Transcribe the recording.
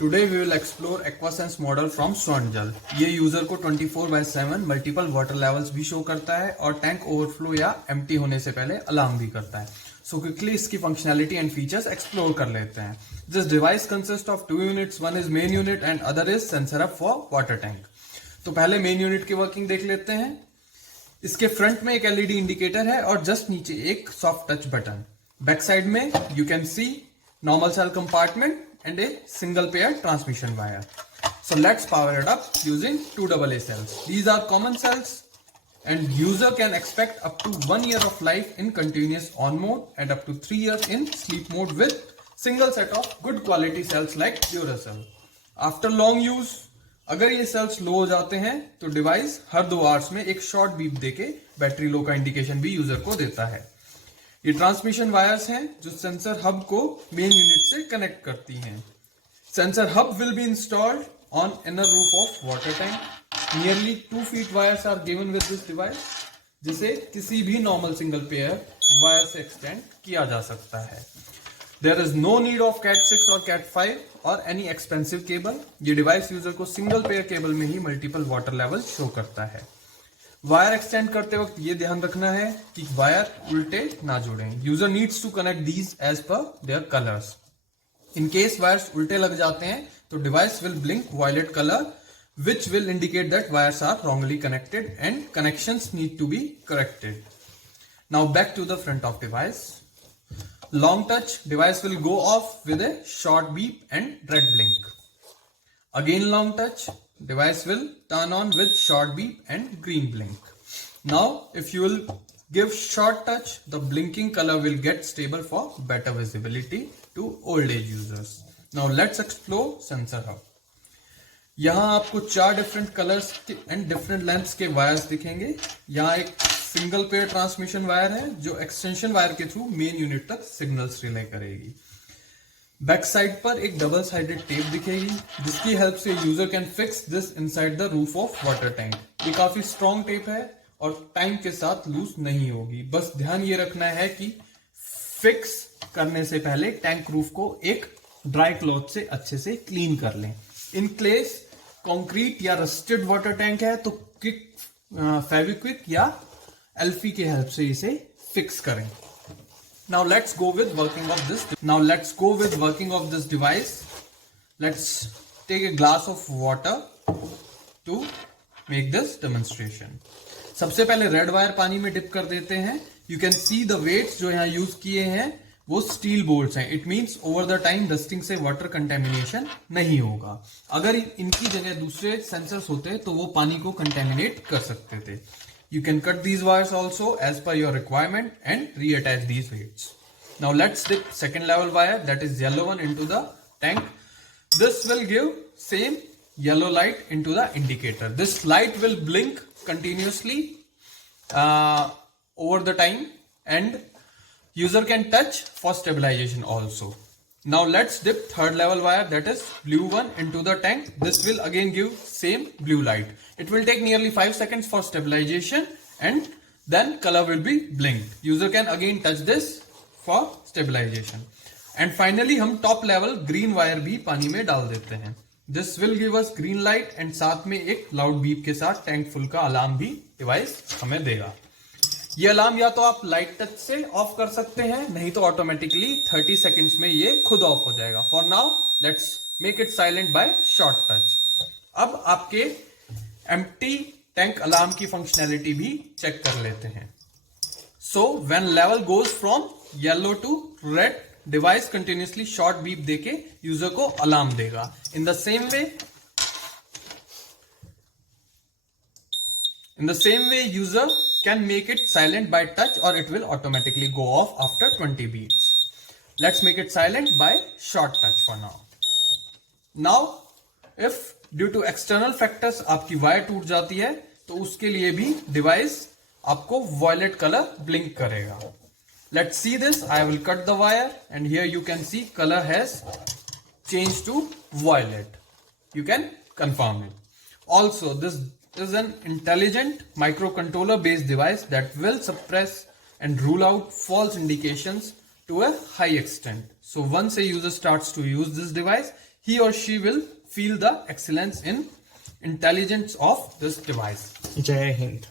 Today we will explore Aquasense model from Swarn Jal. ये user को 24/7 multiple water levels भी show करता है और टैंक ओवरफ्लो या एम्प्टी होने से पहले अलार्म भी करता है. सो क्विकली इसकी फंक्शनैलिटी एंड फीचर्स एक्सप्लोर कर लेते हैं. This device consist of 2 units. One is main unit and other is sensor hub for water tank. तो पहले मेन यूनिट की वर्किंग देख लेते हैं. इसके फ्रंट में एक एलईडी इंडिकेटर है और जस्ट नीचे एक soft touch button. Back side में you can see normal cell compartment and a single pair transmission wire. So let's power it up using 2 AA cells. These are common cells and user can expect up to 1 year of life in continuous on mode and up to 3 years in sleep mode with single set of good quality cells like Duracell. After long use, अगर ये sales लो हो जाते हैं तो device हर 2 hours में एक short beep देके battery low का इंडिकेशन भी यूजर को देता है. ये ट्रांसमिशन वायर्स हैं जो सेंसर हब को मेन यूनिट से कनेक्ट करती हैं. Sensor hub will be installed on inner roof of water tank. Nearly 2 feet wires are given with this device, जिसे किसी भी नॉर्मल सिंगल पेयर वायर से एक्सटेंड किया जा सकता है. There is no need of cat 6 और कैट 5 और एनी एक्सपेंसिव केबल. ये डिवाइस यूजर को सिंगल पेयर केबल में ही मल्टीपल वाटर लेवल शो करता है. वायर एक्सटेंड करते वक्त ये ध्यान रखना है कि वायर उल्टे ना जोड़ें. User needs to connect these as per their colours. In case wires उल्टे लग जाते हैं तो device will blink violet colour which will indicate that wires are wrongly connected and connections need to be corrected. Now back to the front of device. Long touch, device will go off with a short beep and red blink. Again long touch, device will turn on with short beep and green blink. Now if you will give short touch, the blinking color will get stable for better visibility to old age users. Now let's explore sensor hub. यहाँ आपको 4 different colours and different lengths के wires दिखेंगे. यहाँ एक single pair transmission wire है जो extension wire के through main unit तक सिग्नल्स रिले करेगी. बैक साइड पर एक डबल साइडेड टेप दिखेगी जिसकी हेल्प से user can fix this inside the roof of water tank. ये काफी स्ट्रॉन्ग टेप है और टाइम के साथ लूज नहीं होगी. बस ध्यान ये रखना है कि फिक्स करने से पहले टैंक रूफ को एक ड्राई क्लॉथ से अच्छे से क्लीन कर लें. इन केस कंक्रीट या रस्टेड वाटर टैंक है तो फेविक्विक या एल्फी के हेल्प से इसे फिक्स करें. Now let's go with working of this device. Let's take a glass of water to make this demonstration. सबसे पहले रेड वायर पानी में डिप कर देते हैं. You can see the weights जो यहाँ यूज किए हैं वो स्टील बोल्ट्स हैं. It means over the time dusting से वाटर कंटेमिनेशन नहीं होगा. अगर इनकी जगह दूसरे सेंसर्स होते तो वो पानी को कंटेमिनेट कर सकते थे. You can cut these wires also as per your requirement and reattach these weights. Now let's dip second level wire, that is yellow one, into the tank. This will give same yellow light into the indicator. This light will blink continuously over the time and user can touch for stabilization also. Now let's dip third level wire, that is blue one, into the tank. This will again give same blue light. It will take nearly 5 seconds for stabilization and then color will be blinked. User can again touch this for stabilization. And finally हम top level green wire भी पानी में डाल देते हैं. This will give us green light and साथ में एक loud beep के साथ tank full का अलार्म भी डिवाइस हमें देगा. ये अलार्म या तो आप लाइट टच से ऑफ कर सकते हैं, नहीं तो ऑटोमेटिकली 30 सेकेंड्स में ये खुद ऑफ हो जाएगा. For now let's make it silent by short touch. अब आपके एम्प्टी टैंक अलार्म की फंक्शनैलिटी भी चेक कर लेते हैं. So when level goes from yellow to red, device continuously short beep देके यूजर को अलार्म देगा. In the same way user can make it silent by touch or it will automatically go off after 20 beats. Let's make it silent by short touch for now. Now if due to external factors आपकी wire टूट जाती है तो उसके लिए भी device आपको violet color blink करेगा. Let's see this. I will cut the wire and here you can see color has changed to violet. You can confirm it. Also this is an intelligent microcontroller based device that will suppress and rule out false indications to a high extent. So once a user starts to use this device, he or she will feel the excellence in intelligence of this device. जय हिंद.